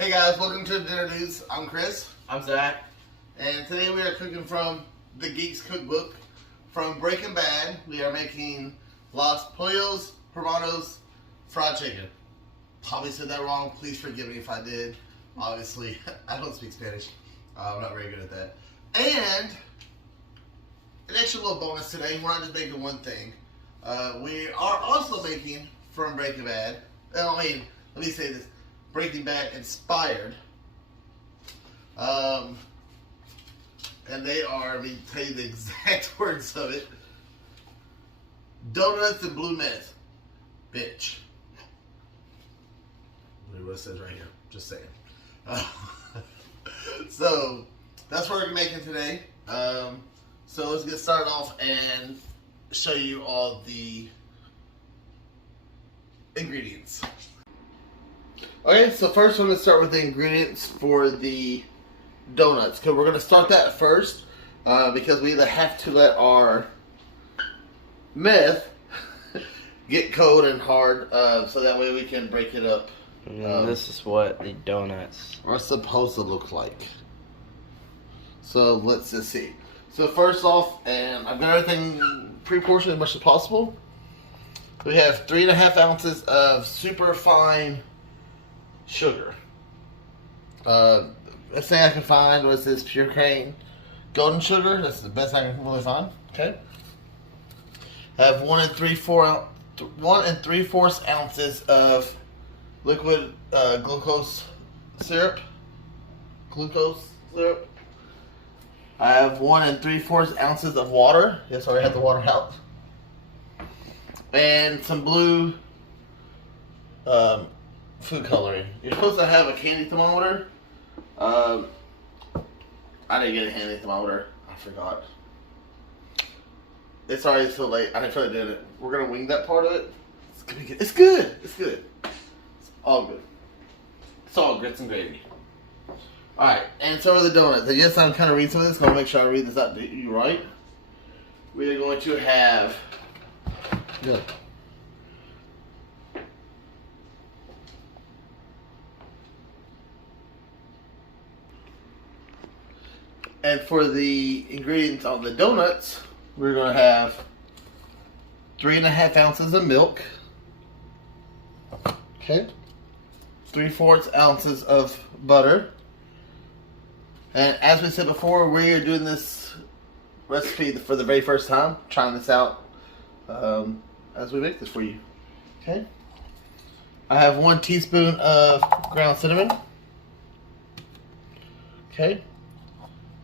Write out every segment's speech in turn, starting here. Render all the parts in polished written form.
Hey guys, welcome to Dinner News. I'm Chris. I'm Zach. And today we are cooking from the Geeks Cookbook. From Breaking Bad, we are making Los Pollos Hermanos fried chicken. Probably said that wrong. Please forgive me if I did. Obviously, I don't speak Spanish. I'm not very good at that. And an extra little bonus today. We're not just making one thing. We are also making from Breaking Bad. Let me say this. Breaking Bad inspired. And they are, let me tell you the exact words of it. Donuts and blue meth. Bitch. That's what it says right here. Just saying. So, that's what we're making today. So let's get started off and show you all the ingredients. Okay, so first I'm going to start with the ingredients for the donuts. Because we're going to start that first. Because we either have to let our meth get cold and hard. So that way we can break it up. This is what the donuts are supposed to look like. So let's just see. So first off, and I've got everything pre-portioned as much as possible. We have 3.5 ounces of super fine sugar. The thing I could find was this pure cane golden sugar. That's the best I can really find. Okay. I have 1 3/4 ounces of liquid glucose syrup. I have 1 3/4 ounces of water. Yes, I already had the water out. And some blue food coloring. You're supposed to have a candy thermometer. I didn't get a candy thermometer. I forgot. It's already so late. I didn't feel like doing it. We're gonna wing that part of it. It's gonna be good. It's good. It's good. It's all good. It's all grits and gravy. Alright, and so are the donuts. And yes, I'm kind of reading some of this. I'm going to make sure I read this out to you right. We are going to have... Good. And for the ingredients on the donuts, we're going to have 3.5 ounces of milk. Okay. 3/4 ounces of butter. And as we said before, we are doing this recipe for the very first time, trying this out as we make this for you. Okay. I have 1 teaspoon of ground cinnamon. Okay.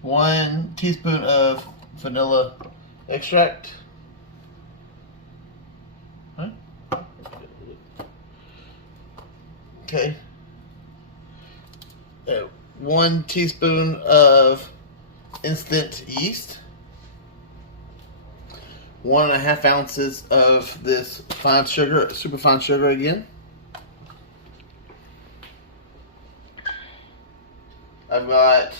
1 teaspoon of vanilla extract. Okay. 1 teaspoon of instant yeast. 1.5 ounces of this fine sugar, super fine sugar again. I've got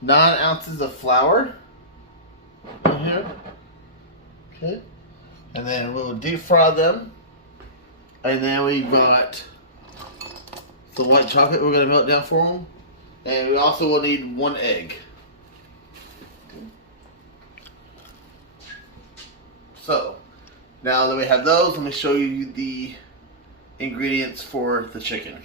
9 ounces of flour in here. Okay. And then we'll deep fry them. And then we've got the white chocolate we're going to melt down for them. And we also will need 1 egg. So, now that we have those, let me show you the ingredients for the chicken.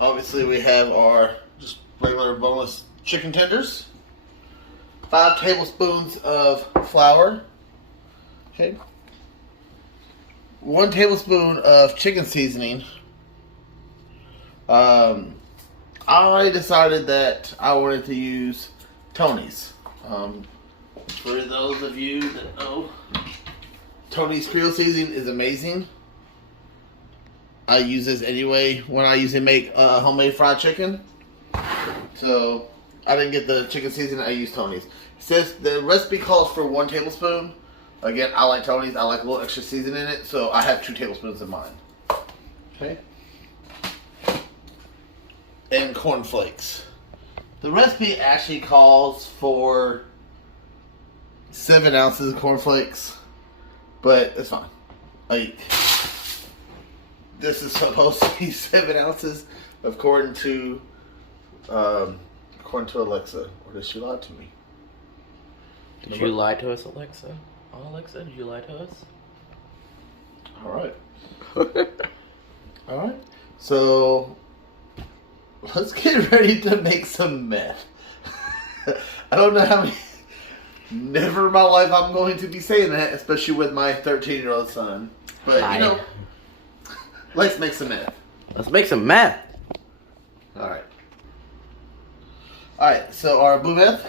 Obviously we have our just regular boneless chicken tenders. 5 tablespoons of flour. Okay. 1 tablespoon of chicken seasoning. I decided that I wanted to use Tony's. For those of you that know, Tony's Creole seasoning is amazing. I use this anyway when I usually make homemade fried chicken. So I didn't get the chicken seasoning. I use Tony's. It says the recipe calls for 1 tablespoon. Again, I like Tony's. I like a little extra seasoning in it, so I have 2 tablespoons in mine. Okay. And cornflakes. The recipe actually calls for 7 ounces of cornflakes, but it's fine. Like, this is supposed to be 7 ounces according to Alexa. Or did she lie to me? Did you lie to us, Alexa? Oh, Alexa, did you lie to us? All right. All right. So let's get ready to make some meth. I don't know how many. Never in my life I'm going to be saying that, especially with my 13-year-old son. But Hi. you know, let's make some meth. Let's make some meth. All right. All right. So our blue meth,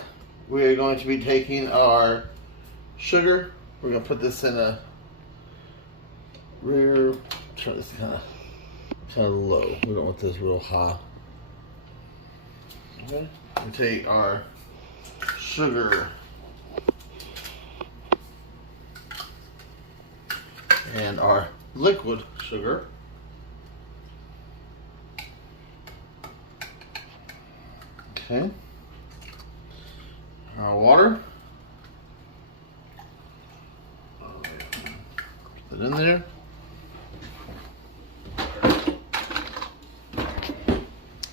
we're going to be taking our sugar. We're going to put this in a rear. Turn this kind of low. We don't want this real high. Okay. We take our sugar and our liquid sugar. Okay. Our water. Put it in there.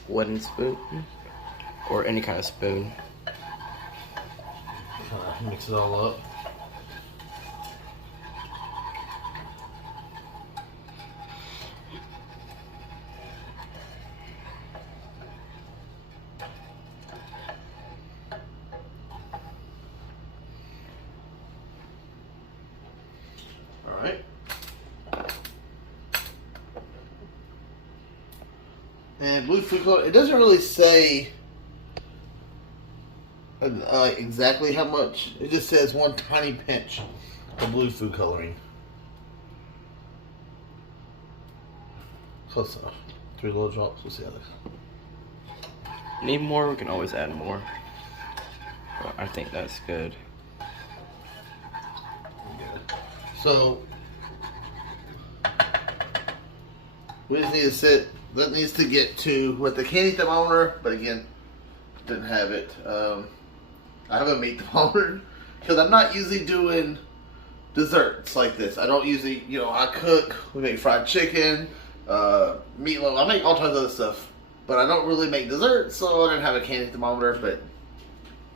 Wooden spoon. Or any kind of spoon. Mix it all up. All right. And blue food color, it doesn't really say exactly how much. It just says 1 tiny pinch of blue food coloring. Close enough. 3 little drops. We'll see how this. Need more? We can always add more. But I think that's good. So we just need to sit. That needs to get to with the candy thermometer, but again, didn't have it. I have a meat thermometer because I'm not usually doing desserts like this. I don't usually, I cook. We make fried chicken, meatloaf. I make all kinds of other stuff, but I don't really make desserts, so I didn't have a candy thermometer. But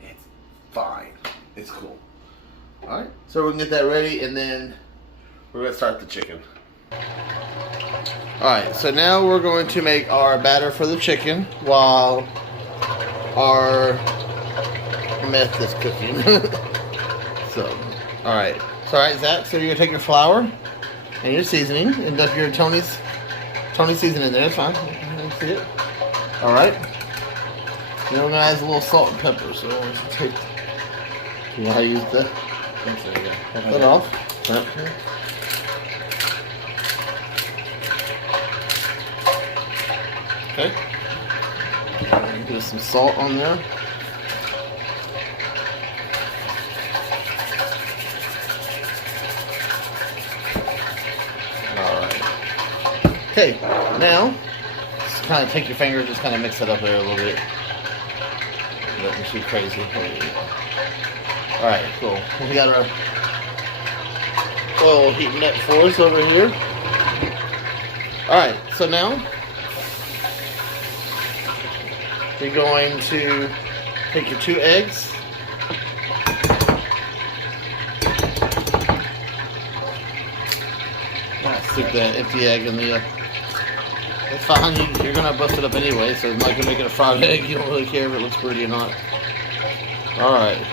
it's fine. It's cool. All right, so we can get that ready, and then we're gonna start the chicken. All right, so now we're going to make our batter for the chicken while our meth is cooking. So, all right, Zach. So you're gonna take your flour and your seasoning and dump your Tony's seasoning in there. That's fine. You can see it. All right. Then we're gonna add a little salt and pepper. So let's take. You know how to use the. Cut that off. Yep. Okay. Get some salt on there. Alright. Okay, now just kind of take your finger, just kind of mix it up there a little bit. Nothing too crazy. Alright, cool. We got our oil heating up for us over here. Alright, so now you're going to take your 2 eggs. Stick that empty egg in the. It's fine. You're gonna bust it up anyway, so it's not gonna make it a fried egg. You don't really care if it looks pretty or not. All right.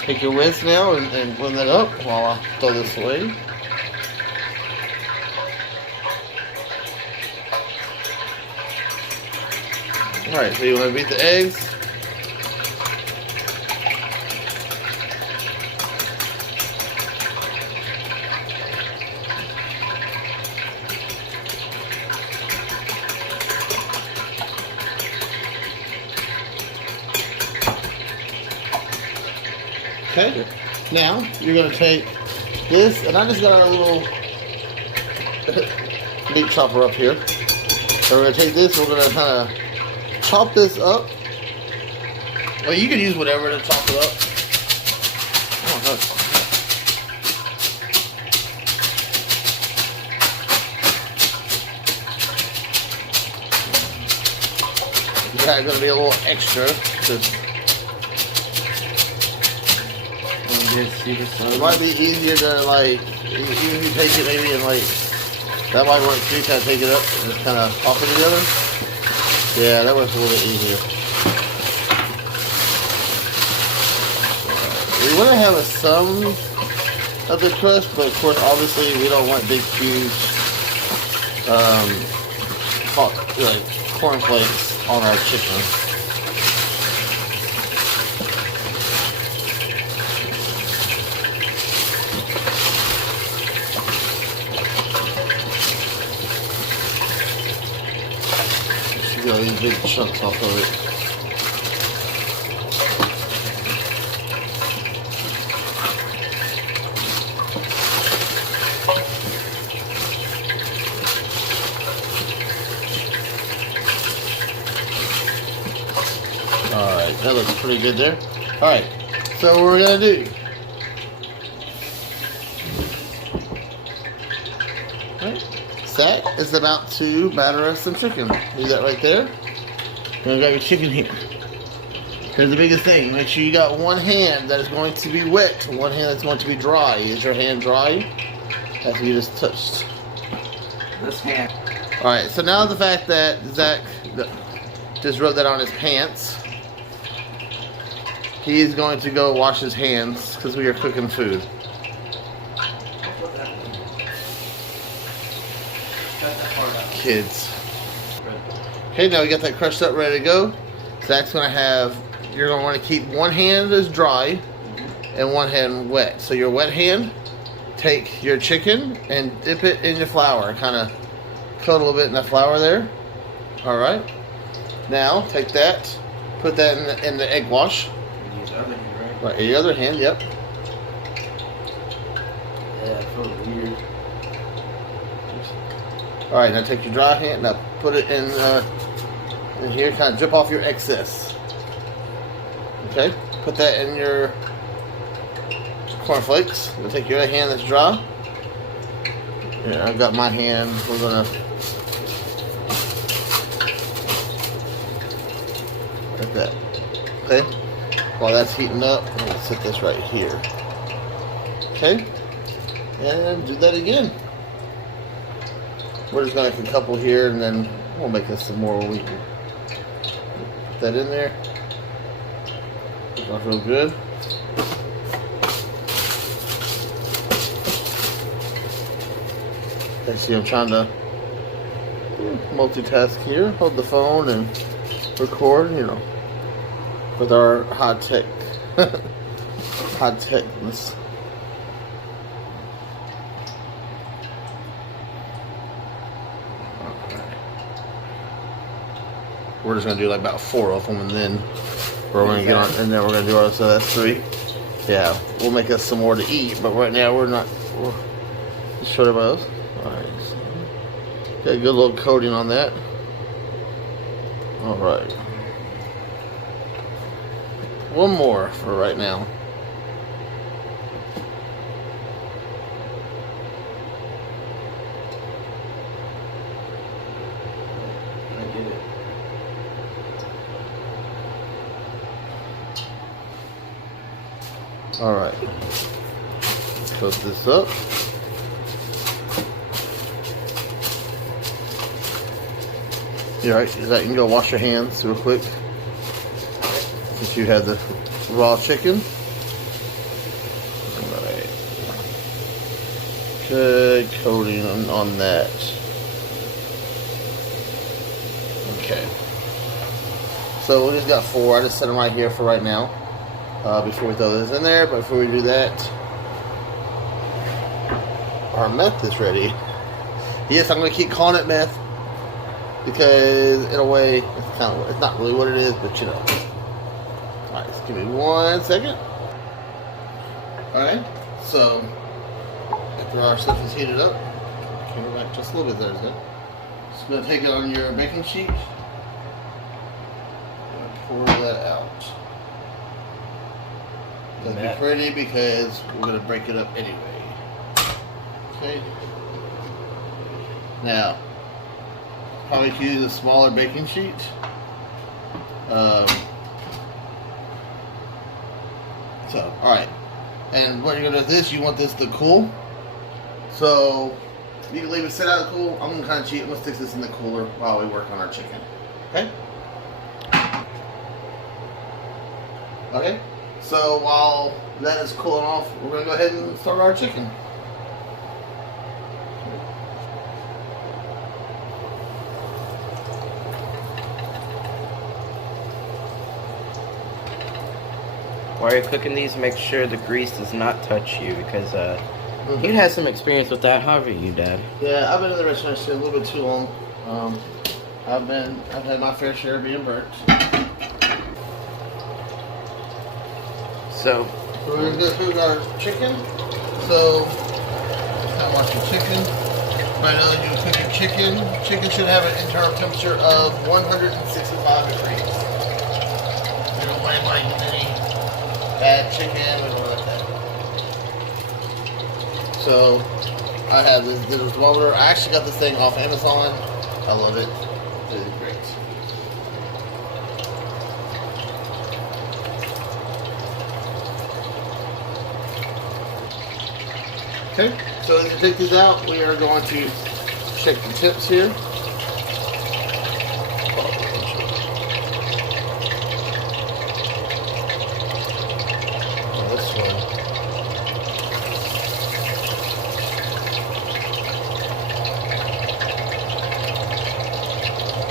Take your whisk now and blend that up while I throw this away. Alright, so you want to beat the eggs. Okay, now you're going to take this, and I just got our little meat chopper up here. So we're going to take this, we're going to kind of chop this up. Well, you can use whatever to chop it up. Oh, that going to be a little extra. Just, it might be easier to like, even if you take it maybe and like, that might work too, kind of take it up and just kind of pop it together. Yeah, that works a little bit easier. We want to have some of the crust, but of course, obviously, we don't want big, huge, like cornflakes on our chicken. Should get all these big chunks off of it. Alright, that looks pretty good there. Alright, so what we're going to do. Alright, Zach is about to batter us some chicken. Leave that right there. You're going to grab your chicken here. Here's the biggest thing. Make sure you got one hand that is going to be wet, one hand that's going to be dry. Is your hand dry? That's what you just touched. This hand. Alright, so now the fact that Zach just rubbed that on his pants, he's going to go wash his hands because we are cooking food. Kids. Okay, now we got that crushed up, ready to go. Zach's going to have, you're going to want to keep one hand as dry and one hand wet. So your wet hand, take your chicken and dip it in your flour. Kind of coat a little bit in that flour there. Alright. Now, take that, put that in the egg wash. Right, your other hand, yep. Yeah, it feels weird. Alright, now take your dry hand, now put it in here, kind of drip off your excess. Okay, put that in your cornflakes. Now take your other hand that's dry. Yeah, I've got my hand, we're gonna, like that. Okay? While that's heating up, I'm going to set this right here. Okay? And do that again. We're just going to make a couple here and then we'll make us some more when we can put that in there. Smells real good. Okay, see, I'm trying to multitask here. Hold the phone and record, you know, with our high techness. We're just gonna do like about 4 of them, and then we're gonna get on, and then we're gonna do ours. So that's 3. Yeah, we'll make us some more to eat, but right now we're not. Just show everybody else. All right, got a good little coating on that. All right. One more for right now. I get it. All right. Coat this up. You all right? You can go wash your hands real quick. Since you had the raw chicken. Alright. Good coating on that. Okay. So we just got 4. I just set them right here for right now. Before we throw this in there. But before we do that, our meth is ready. Yes, I'm going to keep calling it meth. Because in a way, it's not really what it is, but you know. Alright, just give me 1 second. Alright, so after our stuff is heated up, camera back just a little bit there, Zach. Just gonna take it on your baking sheet. Pour that out. Doesn't be pretty because we're gonna break it up anyway. Okay. Now, probably could use a smaller baking sheet. So, alright. And what you're going to do with this, you want this to cool. So, you can leave it sit out to cool. I'm going to kind of cheat. I'm going to stick this in the cooler while we work on our chicken. Okay? Okay? So, while that is cooling off, we're going to go ahead and start our chicken. While you're cooking these, make sure the grease does not touch you, because you had some experience with that, haven't you, Dad? Yeah, I've been in the restaurant industry a little bit too long. I've had my fair share of being burnt. So we're gonna go through our chicken. So kind of watch your chicken. Right now, you cook your chicken. Chicken should have an internal temperature of 165 degrees. We don't want anybody getting any bad chicken. We don't want that. So I have this digital thermometer. I actually got this thing off Amazon. I love it. It is great. Okay, so as you take these out, we are going to check the tips here. Oh, this one.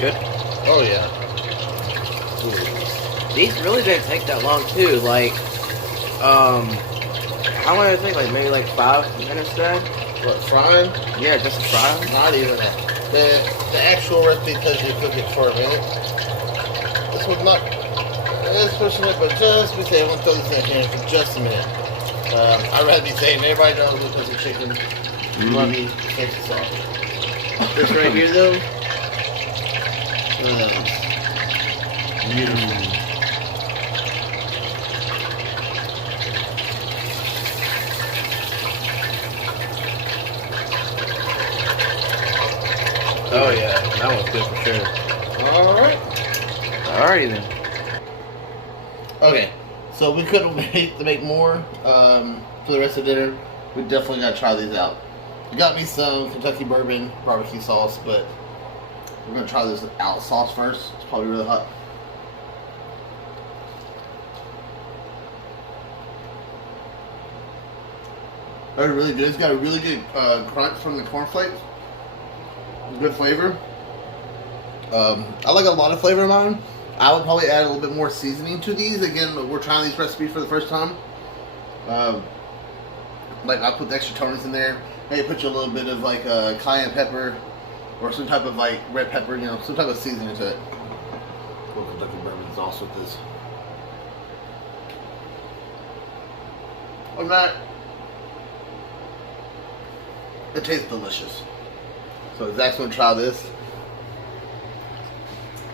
good. Oh yeah. Ooh. These really didn't take that long too. Like, how long did it take? Like maybe like 5 minutes, Dad? What, frying? Yeah, just to fry them. Not even that. The actual recipe tells you to cook it for a minute. This was not. It's pushing it, but just be saying, I'm gonna throw this in here for just a minute. I'd rather be saying everybody knows we cook the chicken. Money, fancy sauce. This right here, though. Beautiful. Oh yeah, that one's good for sure. Alright. Alrighty then. Okay, so we couldn't wait to make more for the rest of dinner. We definitely got to try these out. I got me some Kentucky bourbon barbecue sauce, but we're going to try this without sauce first. It's probably really hot. That's really good. It's got a really good crunch from the cornflakes. Good flavor. I like a lot of flavor in mine. I would probably add a little bit more seasoning to these. Again, we're trying these recipes for the first time. Like I put the extra Tony's in there. Maybe put you a little bit of like cayenne pepper or some type of like red pepper. You know, some type of seasoning to it. Well, Kentucky bourbon is also with this. On that, it tastes delicious. So Zach's gonna try this.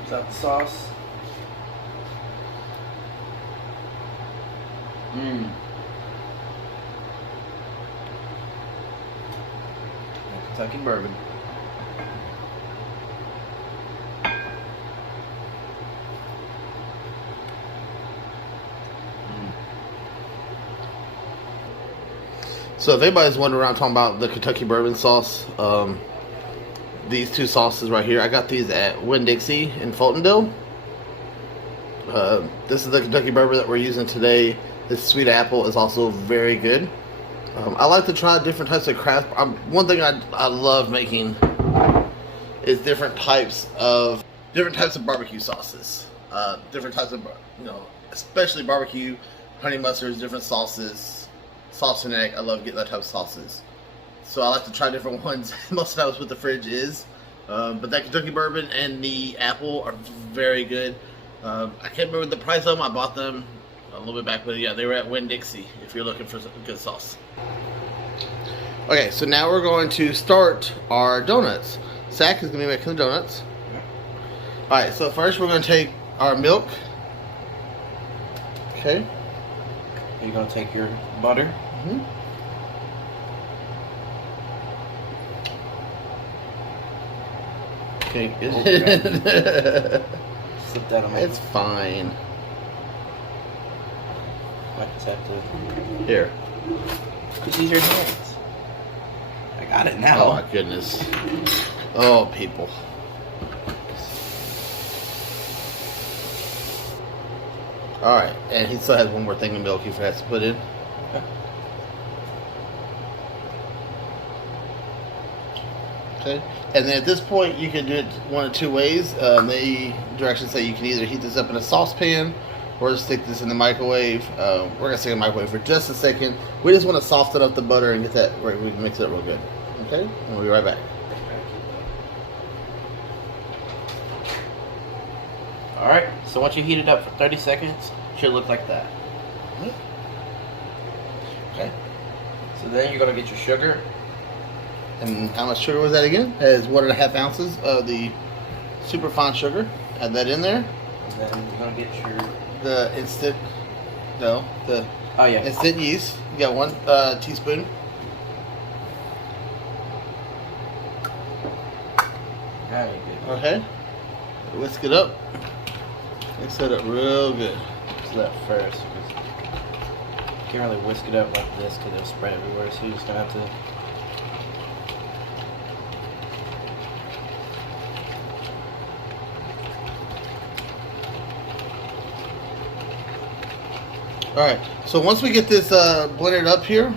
Is that the sauce? Mmm. Kentucky bourbon. So if anybody's wondering, I'm talking about the Kentucky bourbon sauce. These two sauces right here, I got these at Winn-Dixie in Fultondale. This is the Kentucky bourbon that we're using today. This sweet apple is also very good. I like to try different types of craft. One thing I love making is different types of barbecue sauces. Different types of, especially barbecue, honey mustards, different sauces, sauce and egg. I love getting that type of sauces. So I like to try different ones. Most of the time it's what the fridge is. But that Kentucky bourbon and the apple are very good. I can't remember the price of them. I bought them a little bit back, but yeah, they were at Winn-Dixie if you're looking for some good sauce. Okay, so now we're going to start our donuts. Zach is going to be making the donuts. Alright, so first we're going to take our milk. Okay. You're going to take your butter. Mm-hmm. Okay. slip that on my. It's fine. I just have to. Here. Just use your hands. I got it Oh now. my goodness. Oh, people. Alright, and he still has one more thing of milk he has to put in. Okay, and then at this point you can do it one of two ways. The directions say you can either heat this up in a saucepan or stick this in the microwave. We're going to stick it in the microwave for just a second. We just want to soften up the butter and get that, we can mix it up real good. Okay, and we'll be right back. Alright, so once you heat it up for 30 seconds, it should look like that. Okay. So then you're going to get your sugar. And how much sugar was that again? That is 1.5 ounces of the super fine sugar. Add that in there. And then you're going to get The instant, no, the oh yeah, instant yeast. You got 1 teaspoon. very good. Okay. Whisk it up. Mix it up real good. Do that first. Because you can't really whisk it up like this because it'll spread everywhere. So you just don't have to. Alright, so once we get this blended up here,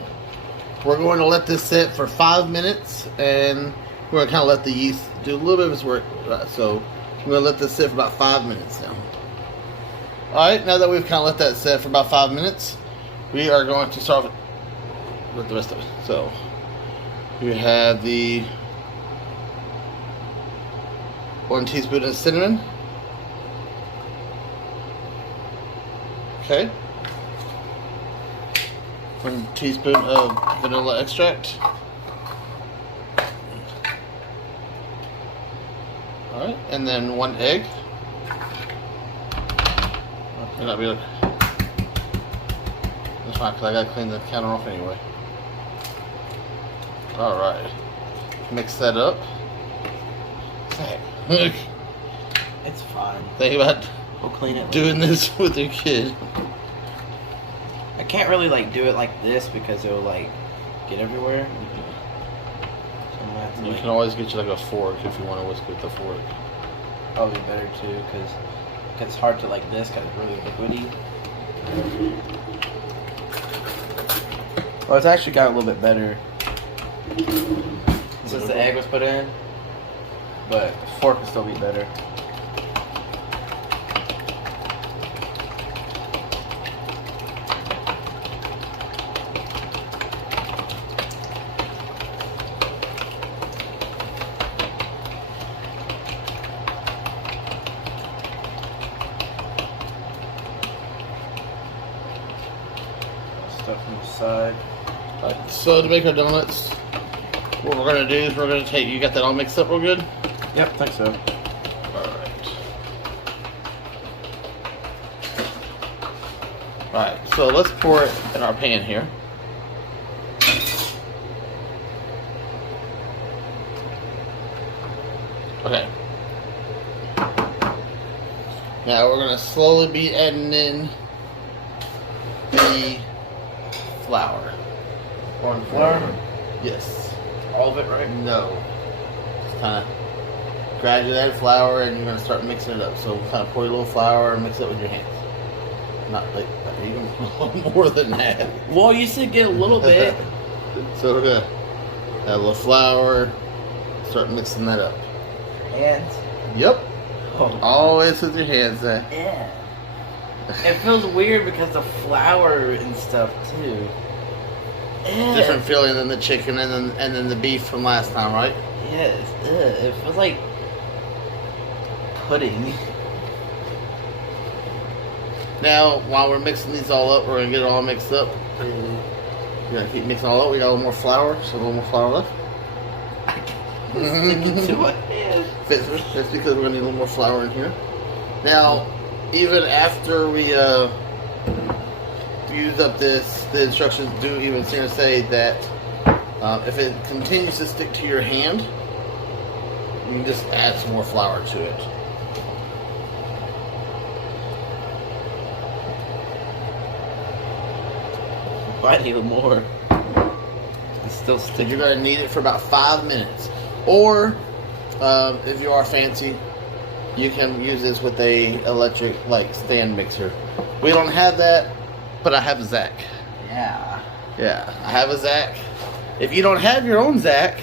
we're going to let this sit for 5 minutes, and we're going to kind of let the yeast do a little bit of its work. So we're going to let this sit for about 5 minutes now. Alright, now that we've kind of let that sit for about 5 minutes, we are going to start with the rest of it. So we have the 1 teaspoon of cinnamon. Okay. 1 teaspoon of vanilla extract. Alright, and then 1 egg. Okay, that'll be like, that's fine because I gotta clean the counter off anyway. Alright. Mix that up. It's fine. Think about We'll clean it. doing this with your kid. I can't really like do it like this because it'll like get everywhere. So I'm gonna have to, You like, can always get you like a fork if you want to whisk with the fork. probably better too because it's hard to like this because it's really liquidy. Well, it's actually got a little bit better since the egg was put in, but the fork would still be better. Stuff on the side. Alright, so to make our donuts, what we're going to do is we're going to take, you got that all mixed up real good? Yep, think so. Alright, so let's pour it in our pan here. Okay. Now we're going to slowly be adding in the flour. Corn flour. Yes. All of it, right? No. Just kind of gradually add flour and you're going to start mixing it up. So kind of pour your little flour and mix it with your hands. Not like even more than that. Well, you said get a little bit. So we're going to add a little flour, start mixing that up. Hands. Yep. Oh. Always with your hands there. Yeah. It feels weird because the flour and stuff too. Ew. Different feeling than the chicken and then the beef from last time, right? Yes. It feels like pudding. Now, while we're mixing these all up, we're going to get it all mixed up. We're going to keep mixing all up. We got a little more flour, so a little more flour left. Sticking to my hand. That's because we're going to need a little more flour in here. Now, even after we use up this, the instructions do even seem to say that if it continues to stick to your hand, you can just add some more flour to it. Might even more. It's still So sticking. you're going to knead it for about 5 minutes. Or, if you are fancy, you can use this with a electric stand mixer. We don't have that, but I have a Zach. Yeah. Yeah, I have a Zach. If you don't have your own Zach,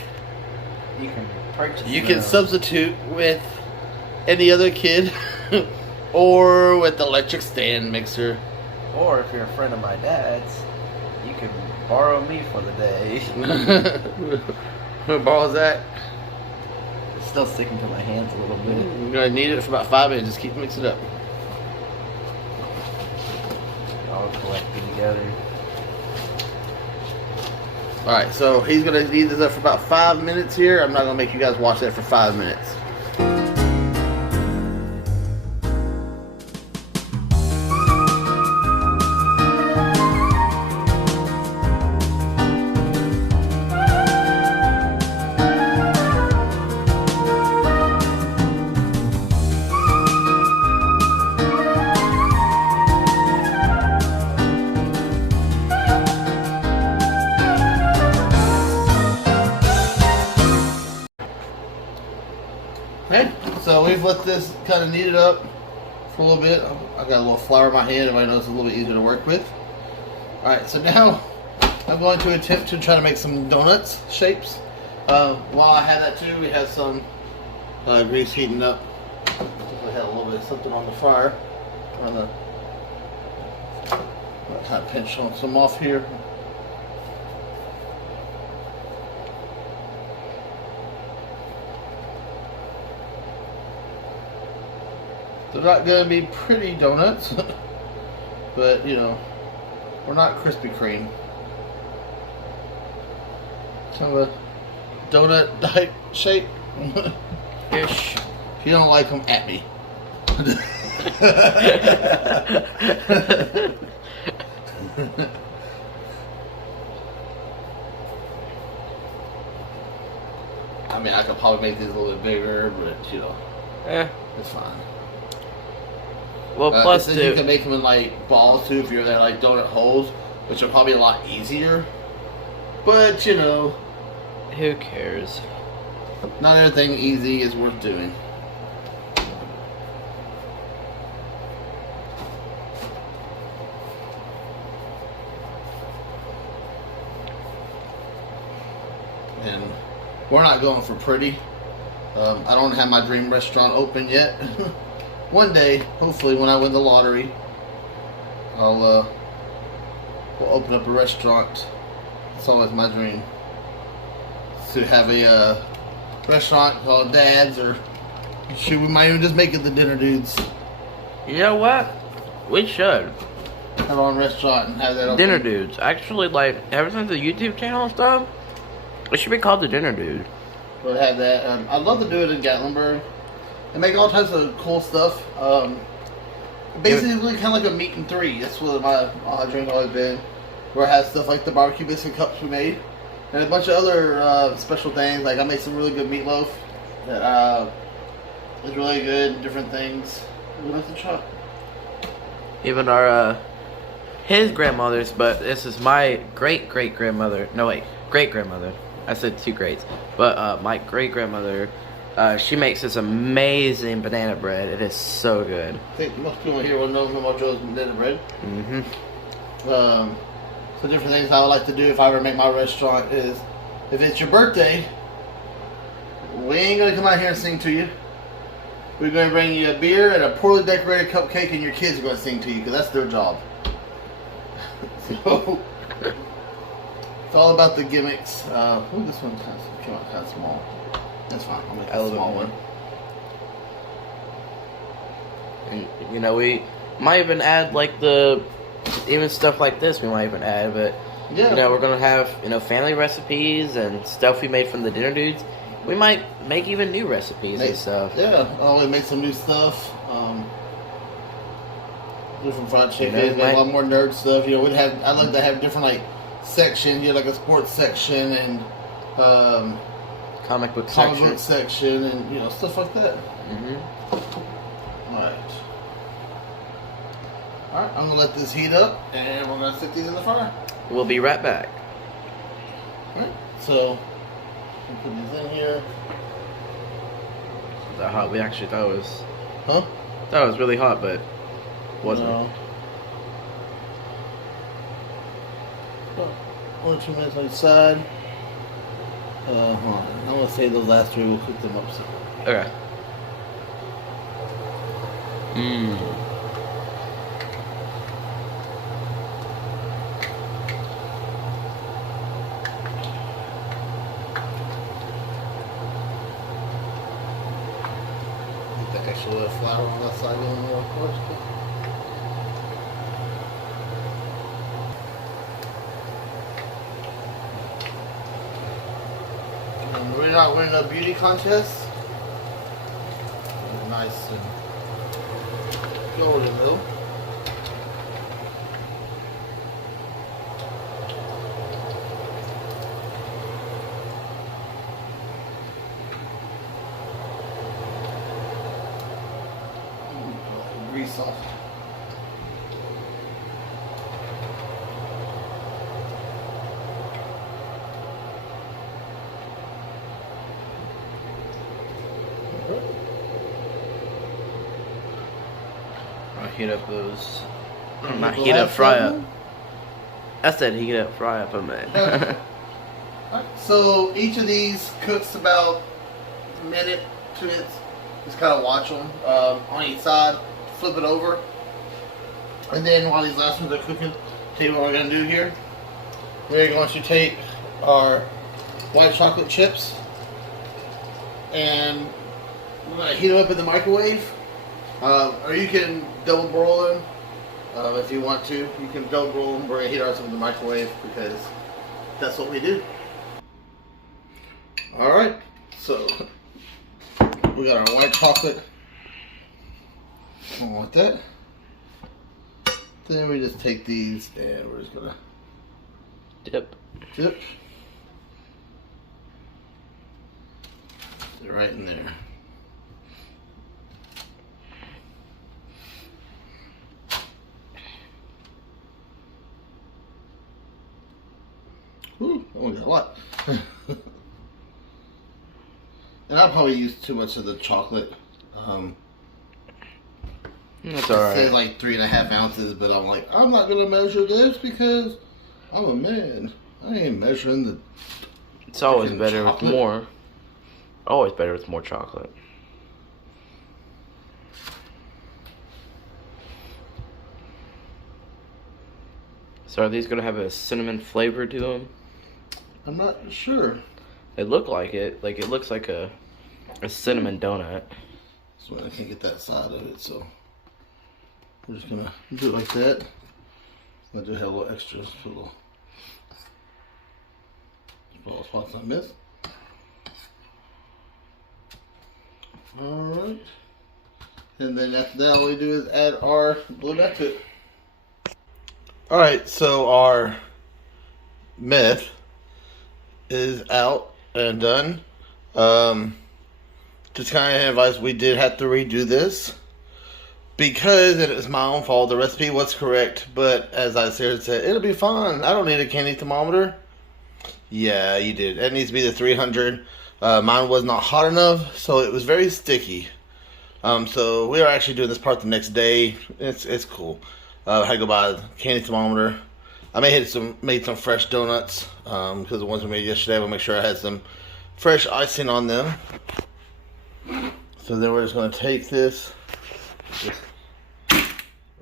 You can purchase you can substitute with any other kid or with the electric stand mixer. Or if you're a friend of my dad's, you can borrow me for the day. Borrow Zach. It's still sticking to my hands a little bit. You're going to knead it for about 5 minutes. Just keep mixing it up. All collected together. Alright, so he's going to knead this up for about 5 minutes here. I'm not going to make you guys watch that for 5 minutes. Okay, so we've let this kind of knead it up for a little bit. I got a little flour in my hand. Everybody knows it's a little bit easier to work with. Alright, so now I'm going to attempt to try to make some donuts shapes. While I have that too, we have some grease heating up. We had a little bit of something on the fire. Trying to kind of pinch some off here. They're not going to be pretty donuts, but you know, we're not Krispy Kreme. Kind of a donut type shape. Ish. If you don't like them, at me. I mean, I could probably make these a little bit bigger, but you know, it's fine. Well, plus you can make them in like balls too if you're there like donut holes, which are probably a lot easier. But you know, who cares? Not everything easy is worth doing. And we're not going for pretty. I don't have my dream restaurant open yet. One day, hopefully, when I win the lottery, we'll open up a restaurant. It's always my dream to have a restaurant called Dad's, or shoot, we might even just make it the Dinner Dudes. You know what? We should Have our own restaurant and have that open. Dinner Dudes. Actually, like ever since the YouTube channel and stuff, it should be called the Dinner Dude. We'll have that. I'd love to do it in Gatlinburg and make all types of cool stuff. Basically, kind of like a meat and three. That's what my dream always been. Where I have stuff like the barbecue biscuit cups we made, and a bunch of other special things. Like I made some really good meatloaf that is really good. Different things. We'll have to try. Even our his grandmother's, but this is my great grandmother. No wait, great grandmother. I said two greats, but my great grandmother. She makes this amazing banana bread. It is so good. I think most people here will know about Joe's banana bread. Mm-hmm. So different things I would like to do if I ever make my restaurant is, if it's your birthday, we ain't going to come out here and sing to you. We're going to bring you a beer and a poorly decorated cupcake, and your kids are going to sing to you because that's their job. So, it's all about the gimmicks. Ooh, this one came out kind of small. That's fine. I'll make a small one. And you know, we might even add like the even stuff like this. We might even add, but yeah, you know, we're gonna have family recipes and stuff we made from the Dinner Dudes. We might make even new recipes and stuff. Yeah, we make some new stuff. Different fried chicken, You know, a lot more nerd stuff. You know, I'd like to have different like sections. You know, like a sports section and comic book section, and you know, stuff like that. Mm-hmm. All right, I'm gonna let this heat up, and we're gonna stick these in the fire. We'll be right back. Alright, so we'll put these in here. Is that hot? We actually thought it was. Huh? Thought it was really hot, but wasn't. No. 1 or 2 minutes on each side. Hold on. I want to save those last 3. We'll cook them up separate. Okay. Get the extra little flour on that side in there, of course. And we're not winning a beauty contest. Nice and golden though. Grease off. Heat up those. Not heat up, fry up. I said heat up, fry up a minute. Alright, so each of these cooks about a minute, 2 minutes. Just kind of watch them on each side, flip it over. And then while these last ones are cooking, tell you what we're going to do here. We're going to take our white chocolate chips and we're going to heat them up in the microwave. Or you can double broil them if you want to. You can double broil them. We're going to heat ours up in the microwave because that's what we do. Alright, so we got our white chocolate along with that. Then we just take these and we're just going to dip. They're right in there. Ooh, I only got a lot. And I probably used too much of the chocolate. That's alright. It says like 3.5 ounces, but I'm like, I'm not gonna measure this because I'm a man. I ain't measuring the. It's always better chocolate. with more. Always better with more chocolate. So are these gonna have a cinnamon flavor to them? I'm not sure. They look like it. Like it looks like a cinnamon donut. So I can't get that side of it, so we're just gonna do it like that. I do have a little extras, put a little spots I missed. Alright. And then after that, all we do is add our blue meth to it. Alright, so our meth is out and done. Just kind of advice, we did have to redo this because it was my own fault. The recipe was correct, but as I said, it'll be fine. I don't need a candy thermometer. Yeah, you did. It needs to be the 300. Mine was not hot enough, so it was very sticky. So we are actually doing this part the next day. It's cool. I had to go buy a candy thermometer. I made some fresh donuts because the ones we made yesterday, I will make sure I had some fresh icing on them. So then we're just going to take this.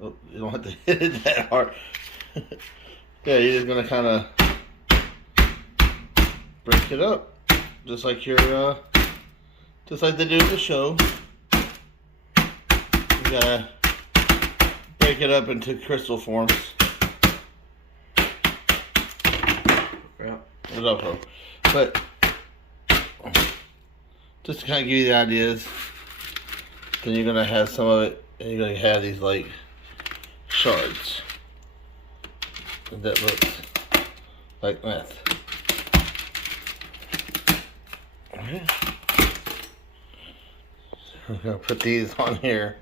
Oh, you don't have to hit it that hard. Yeah, you're just going to kind of break it up, just like just like they do in the show. You gotta break it up into crystal forms. Yeah. But just to kind of give you the ideas, then you're gonna have some of it, and you're gonna have these like shards, and that looks like meth. Alright. We're gonna put these on here,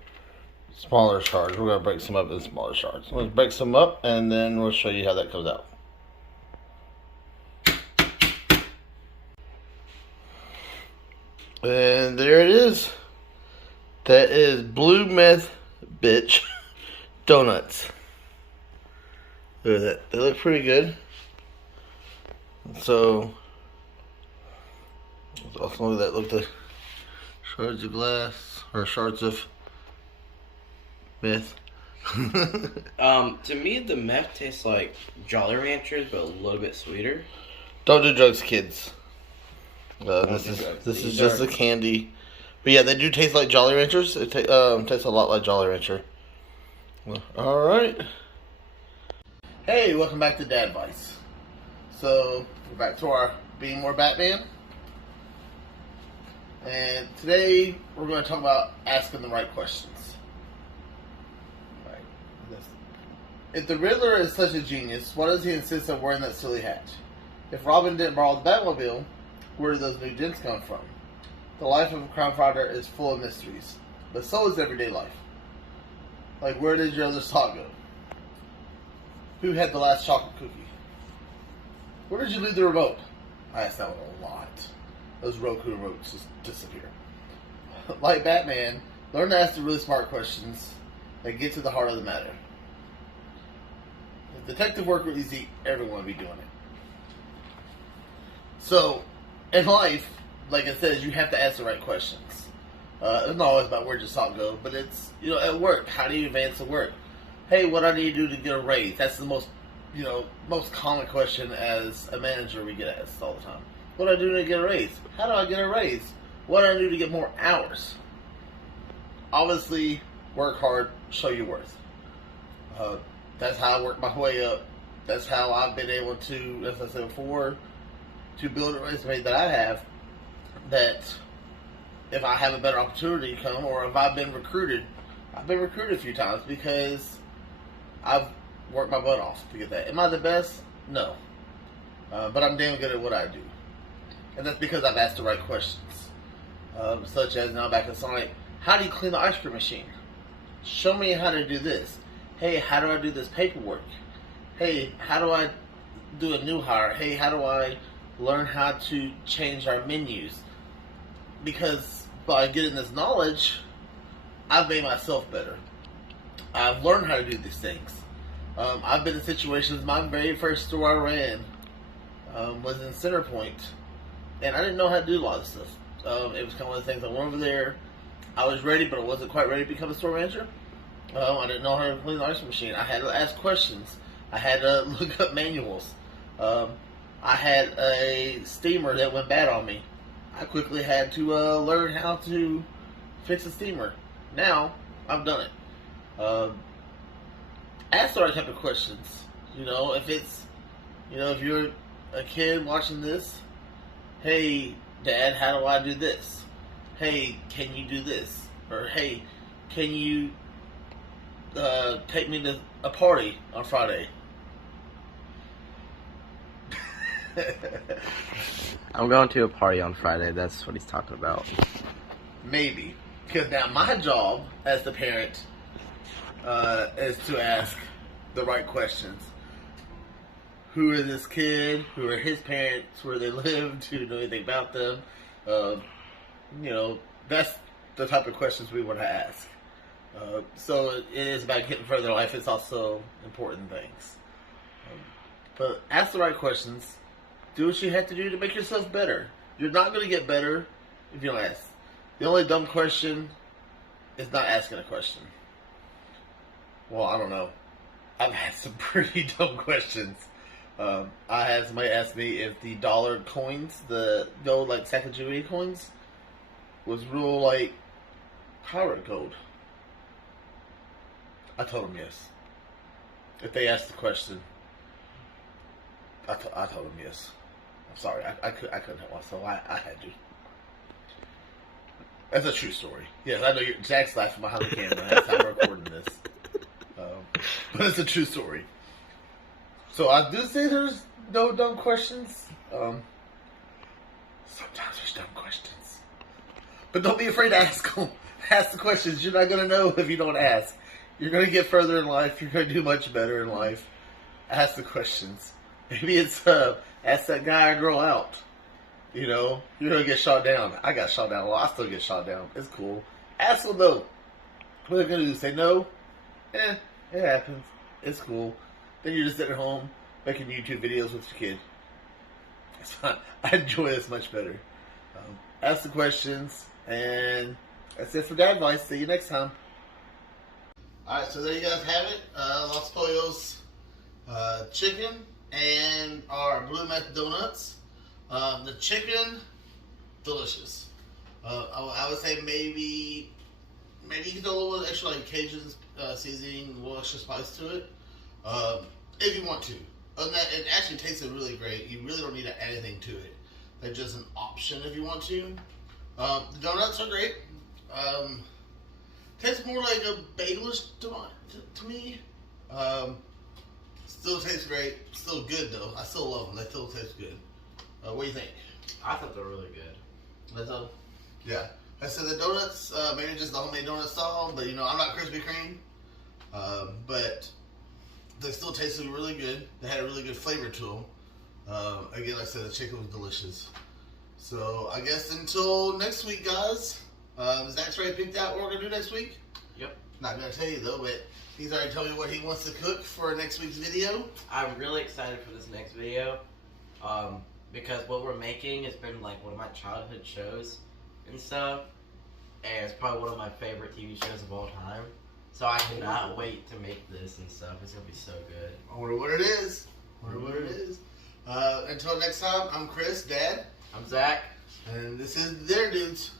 smaller shards. We're gonna break some up in smaller shards. Let's break some up, and then we'll show you how that comes out. And there it is. That is blue meth bitch donuts. Look at that. They look pretty good. So, also look at that. Look at the shards of glass, or shards of meth. To me, the meth tastes like Jolly Ranchers, but a little bit sweeter. Don't do drugs, kids. This is just a candy. But yeah, they do taste like Jolly Ranchers. It tastes a lot like Jolly Rancher. Alright. Hey, welcome back to Dad Vice. So, we're back to our Being More Batman. And today, we're going to talk about asking the right questions. Right. If the Riddler is such a genius, why does he insist on wearing that silly hat? If Robin didn't borrow the Batmobile, where did those new dents come from? The life of a crime fighter is full of mysteries, but so is everyday life. Like, where did your other sock go? Who had the last chocolate cookie? Where did you leave the remote? I asked that one a lot. Those Roku remotes just disappear. Like Batman, learn to ask the really smart questions that get to the heart of the matter. If detective work were easy, everyone would be doing it. So, in life, like I said, you have to ask the right questions. It's not always about where'd your sock go, but it's, at work, how do you advance at work? Hey, what do I need to do to get a raise? That's the most common question as a manager we get asked all the time. What do I do to get a raise? How do I get a raise? What do I do to get more hours? Obviously, work hard, show your worth. That's how I work my way up. That's how I've been able to, as I said before, to build a resume that I have, that if I have a better opportunity come, or if I've been recruited a few times because I've worked my butt off to get that. Am I the best? No. But I'm damn good at what I do. And that's because I've asked the right questions. Such as now back in Sonic, how do you clean the ice cream machine? Show me how to do this. Hey, how do I do this paperwork? Hey, how do I do a new hire? Hey, how do I learn how to change our menus? Because by getting this knowledge, I've made myself better. I've learned how to do these things. I've been in situations, my very first store I ran was in Center Point, and I didn't know how to do a lot of stuff. It was kind of one of the things I went over there. I was ready, but I wasn't quite ready to become a store manager. I didn't know how to clean the ice machine. I had to ask questions. I had to look up manuals. I had a steamer that went bad on me. I quickly had to learn how to fix a steamer. Now, I've done it. Ask the right type of questions. If it's, if you're a kid watching this, hey, Dad, how do I do this? Hey, can you do this? Or, hey, can you take me to a party on Friday? I'm going to a party on Friday. That's what he's talking about. Maybe. Because now my job as the parent is to ask the right questions. Who is this kid? Who are his parents? Where they live? Do you know anything about them? That's the type of questions we want to ask. So it is about getting further in life. It's also important things. But ask the right questions. Do what you have to do to make yourself better. You're not going to get better if you don't ask. The only dumb question is not asking a question. Well, I don't know. I've had some pretty dumb questions. I had somebody ask me if the dollar coins, the gold, like Sacagawea coins, was real, like, pirate gold. I told them yes. If they asked the question, I told them yes. I'm sorry, I couldn't help myself. I had to. That's a true story. Yes, I know Jack's laughing behind the camera as I'm recording this. But it's a true story. So I do say there's no dumb questions. Sometimes there's dumb questions. But don't be afraid to ask them. Ask the questions. You're not going to know if you don't ask. You're going to get further in life. You're going to do much better in life. Ask the questions. Maybe it's ask that guy or girl out. You know, you're gonna get shot down. I got shot down. Well, I still get shot down. It's cool. Ask them no. What are they gonna do? Say no? It happens. It's cool. Then you're just sitting at home making YouTube videos with your kid. It's fun. I enjoy this much better. Ask the questions, and that's it for Dad Advice. See you next time. Alright, so there you guys have it. Los Pollos chicken and our blue meth donuts. The chicken, delicious. I would say maybe you can throw a little extra like Cajun seasoning, a little extra spice to it, if you want to. Other than that, it actually tasted really great. You really don't need to add anything to it. That's just an option if you want to. The donuts are great. Tastes more like a bagelish donut to me. Still tastes great. Still good though. I still love them. They still taste good. What do you think? I thought they were really good. That's all. Yeah. I said the donuts, maybe just the homemade donut style, but you know, I'm not Krispy Kreme. But they still tasted really good. They had a really good flavor to them. Again, like I said, the chicken was delicious. So I guess until next week, guys. Zach's already picked out what we're gonna do next week. Yep. Not gonna tell you though, but he's already told me what he wants to cook for next week's video. I'm really excited for this next video. Because what we're making has been like one of my childhood shows and stuff. And it's probably one of my favorite TV shows of all time. So I cannot wait to make this and stuff. It's gonna be so good. I wonder what it is. Until next time, I'm Chris, Dad. I'm Zach. And this is Their Dudes.